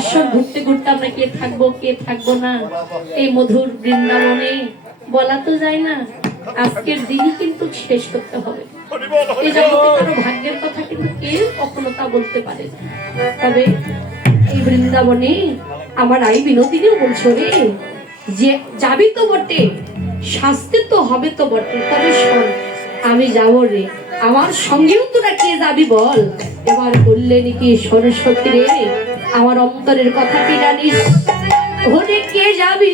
বৎসর ঘুরতে ঘুরতে আমরা কে থাকবো না এই মধুর বৃন্দাবনে, বলা তো যায় না। আজকের দিনই কিন্তু শেষ করতে হবে। এই জগতে কারো ভাগ্যের কথা কিন্তু কেউ কখনো তা বলতে পারে না। তবে এই বৃন্দাবনে আমার আই বিনোদিনীও বলছো রে, যে যাবি তো বটে, শাস্তি তো হবে তো বটে, তবে শোন আমি যাবো রে, আমার সঙ্গেও তোরা কে যাবি বল। এবার বললেন কি, সরস্বতী রে আমার অন্তরের কথা কি জানিস? ওরে কে যাবি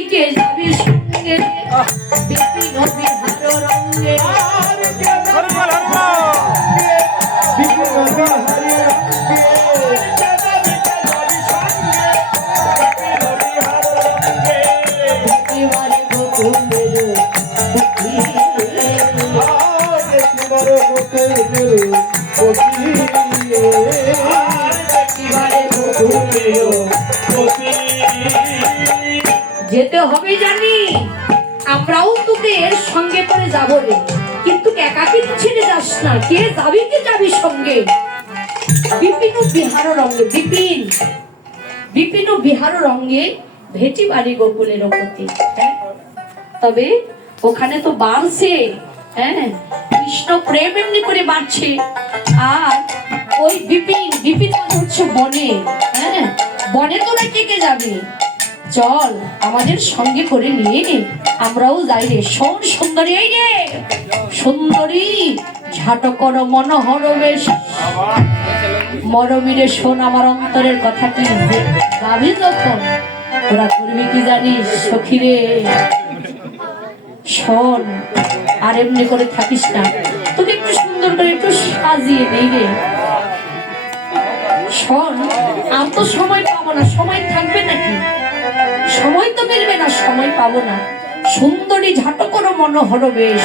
সঙ্গে, বিপিন বিহার রঙ্গে, যেতে হবে জানি, আমরাও তোকে এর সঙ্গে করে যাবো রে, কিন্তু একাকি ছেড়ে যাস না, কে যাবি সঙ্গে। বিপিন বিহার রঙ্গে, বিপিন বিহার রঙ্গে ভেটি বাড়ি গোকুলের পতি। তবে ওখানে তো বাড়ছে, হ্যাঁ কৃষ্ণ প্রেম এমনি করে বাড়ছে। আর ওই বিপিন হচ্ছে বনে, হ্যাঁ বনে তোরা কে যাবে, চল আমাদের সঙ্গে করে নিয়ে আমরাও যাই রে। শোন সুন্দরী, এই রে সুন্দরী ঝাটকর মনোহর বেশ, মরমিরে শোন আমার অন্তরের কথা কি যাবি যখন, তোরা করবি কি জানিস সখী রে, শোন আর এমনি করে থাকিস না, তোকে একটু সুন্দর করে একটু সাজিয়ে নেই রে। শোন আর তো সময় পাবো না, সময় থাকবে নাকি, সময় তো মিলবে না, সময় পাবো না। সুন্দরী ঝাটকর মনোহর বেশ,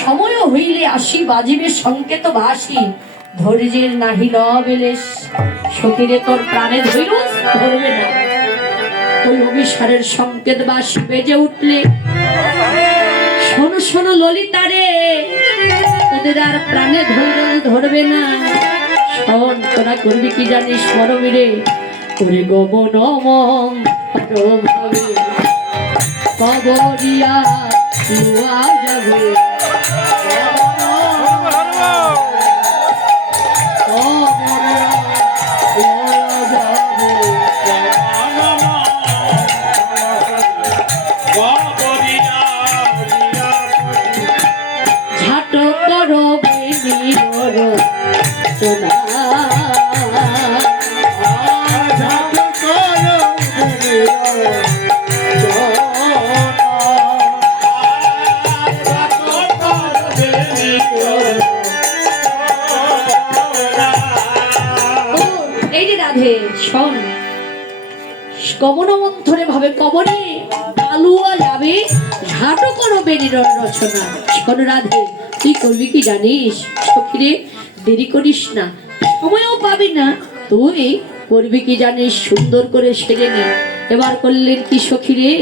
সময়ও হইলে আসি, বাজিবে সংকেত বাসি, ধৈর্যের নাহি লবেলেশ, সখীরে তোর প্রাণে ধৈর্য ধরবে না। ওই অভিসারের সংকেত বাসি বেজে উঠলে, শোনো শোনো ললিতা রে, তোদের আর প্রাণে ধৈর্য ধরবে না। শোন তোরা করবি কি জানিস মরমিরে, করে গোবন ভাবে কবরিয়া যাবে, ঝাটো করো বেনির সোনা, শোন গমনমন্থরে ভাবে কবরে কালুয়া যাবে, ঝাঁটো করো বেনির রচনা। শোন রাধে, তুই করবি কি জানিস সখীরে, দেরি করিস না, সময়ও পাবি না, তুই করবি কি জানিস সুন্দর করে সেরে নে। এবার করলেন কি সখীরে,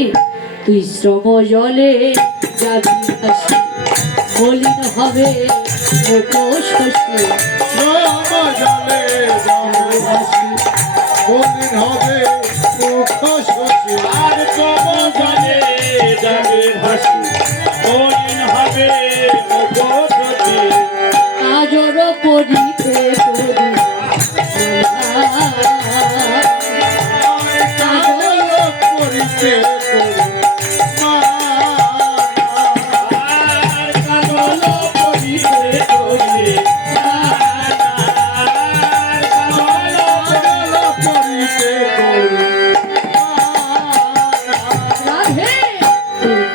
তুই শ্রম জলে যাবি হাসি, মলিন হবে মুখ শশী, শ্রম জলে যাবি হাসি, মলিন হবে মুখ শশী, আর শ্রম জলে যাবে ভাসি, মলিন হবে মুখ শশী, আজর পড়িতে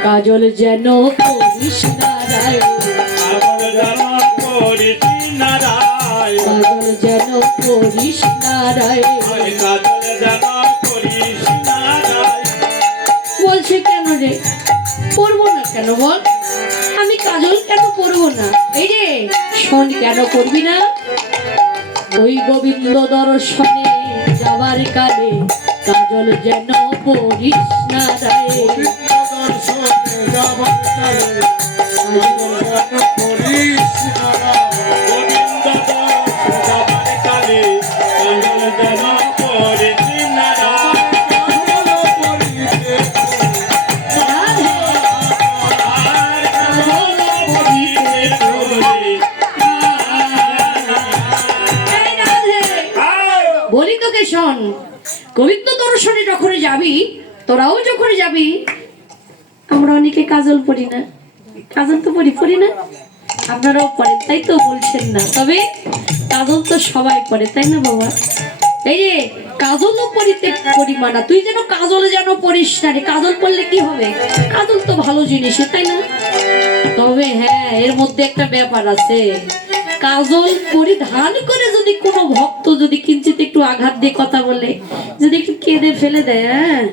কাজল যেন করিস নারায়ণ, কাজল যেন করিস নারায়ণ, বলছে কেন রে করবো না, কেন বল, আমি কাজল কেন করবো না। এই রে শোন কেন করবি না, ওই গোবিন্দ দর্শনে যাবার কালে কাজল যেন করিস নারায়ণ, গোবিন্দ দর্শনে যাবার কালে কাজল যেন করিস নারায়ণ। শোন, গোবিন্দ দর্শনে যখন যাবি, তোরাও যখন যাবি, আমরা অনেকে কাজল পড়ি না, কাজল তো পড়ি না, আপনারাও পড়েন, তাই তো বলছেন না? তবে কাজল তো সবাই পড়ে, তাই না বাবা? এই যে কাজলও পরিতে করি মানা, তুই যেন কাজল যেন পড়িস না রে। কাজল পড়লে কি হবে? কাজল তো ভালো জিনিস, তাই না? তবে হ্যাঁ, এর মধ্যে একটা ব্যাপার আছে। কাজল পরিধান করে যদি কোনো ভক্ত যদি কিঞ্চিত একটু আঘাত দিয়ে কথা বলে, যদি একটু কেঁদে ফেলে দেয়, হ্যাঁ,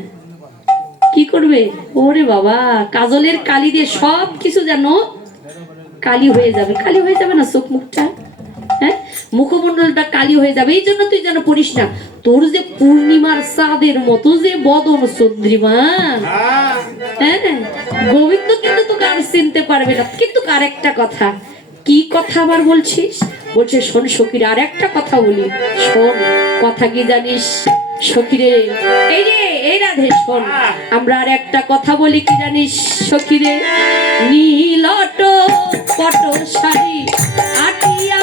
কি করবে? ওরে বাবা, কাজলের কালি দিয়ে সব কিছু যেন কালি হয়ে যাবে। কালি হয়ে যাবে না চোখ মুখটা, হ্যাঁ, মুখমন্ডলটা কালি হয়ে যাবে। এই জন্য তুই যেন পড়িস না। তোর যে পূর্ণিমার চাঁদের মতো যে বদন চন্দ্রিমা, হ্যাঁ, গোবিন্দ কিন্তু তোকে আর চিনতে পারবে না। কিন্তু আর একটা কথা, কি কথা আবার বলছিস? বলছে শোন সখীরে, আর একটা কথা বলি, শোন। কথা কি জানিস সখীরে? এই রে, এই রাধে শোন, আমরা আর একটা কথা বলি, কি জানিস সখীরে? নীলট পট শাড়ি আটিয়া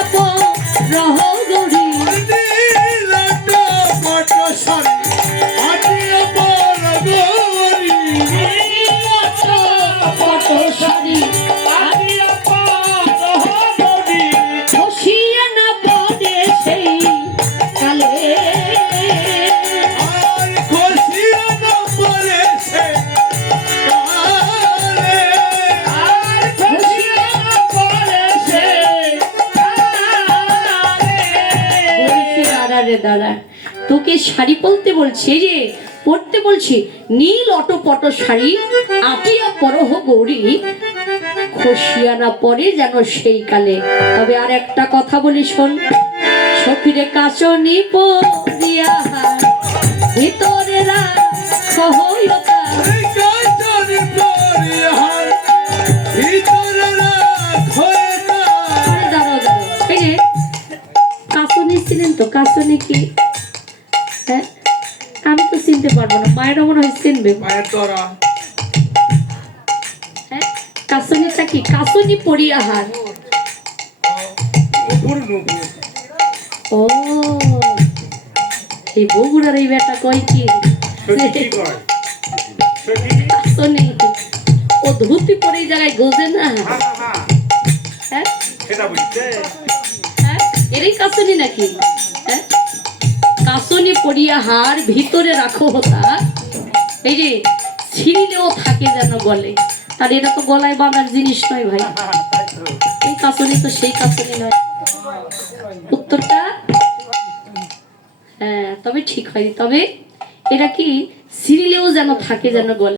রহ গৌরী, নীলট পট শাড়ি আটিয়া গৌরী, নীলট পট শাড়ি আটিয়া রহ গৌরী, খসিয়া না পড়ে সেই কালে, আর খসিয়া না পড়ে সেই কালে, আর খসিয়া না পড়ে সেই কালে। বলছি দাঁড়া রে দাঁড়া, তোকে শাড়ি পরতে বলছে, যে পরতে বলছি, নীল অটপট শাড়ি আটিয়া পরহ গৌরী, খসিয়া না পরে যেন সেই কালে। তবে আর একটা কথা বলি শোন সখীরে, কাচনি পরিয়া ভিতরে রাখহতা, কাচনি পরিয়া ভিতরে রাখহতা। দাঁড়াও দাঁড়াও, এই যে কাচনি ছিলেন তো, কাচনি কি? হ্যাঁ, আমি তো চিনতে পারবো না, মায়েরা মনে হয় চিনবে। মায়ের তোরা, হ্যাঁ, কাচনিটা কি? কাচনি পরিয়াহার, ও এই বগুড়ার এই বেটা কয় কি কাচনি, ও ধুতি পরে এই জায়গায় গোজে না, হ্যাঁ, হ্যাঁ, এরই কাচনি নাকি? হ্যাঁ, কাচনি পরিয়াহার ভিতরে রাখো হতা, এই যে ছিঁড়লেও থাকে যেন গলে। তার এটা তো গলায় বাঁধার জিনিস নয় ভাই, এই কাচনি তো সেই কাচনি নয়। উত্তরটা হ্যাঁ, তবে ঠিক হয়নি। তবে এটা কি ছিঁড়লেও যেন থাকে যেন গলে।